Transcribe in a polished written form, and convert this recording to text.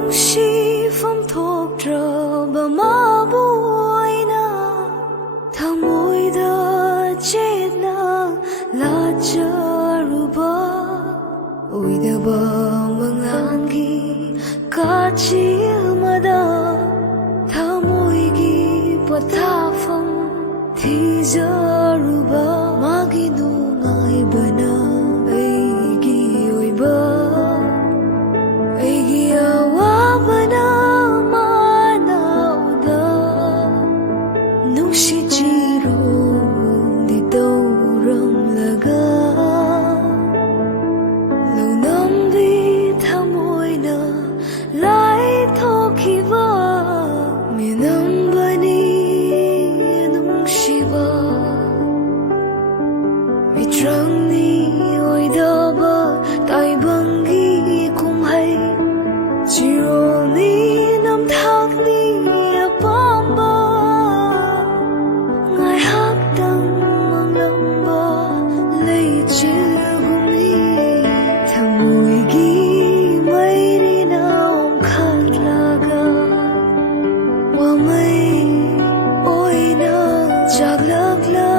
Nungshifam thokdraba mabuaina thamoida chetna lajaruba oidaba mangangi kachilmada thamoigi pathafam thijaruba magi nungaibana aigi oiba aigi awabana manauda nungshijiro didauramlaga lunambi thamoina lai thokiba minambani nungshiba mitrangni oidaba taibangi kumhai chironi namthakni apamba ngai hakdang manglamba leichilgumi thamoigi mairina omkhatlaga wamai oina jaglakla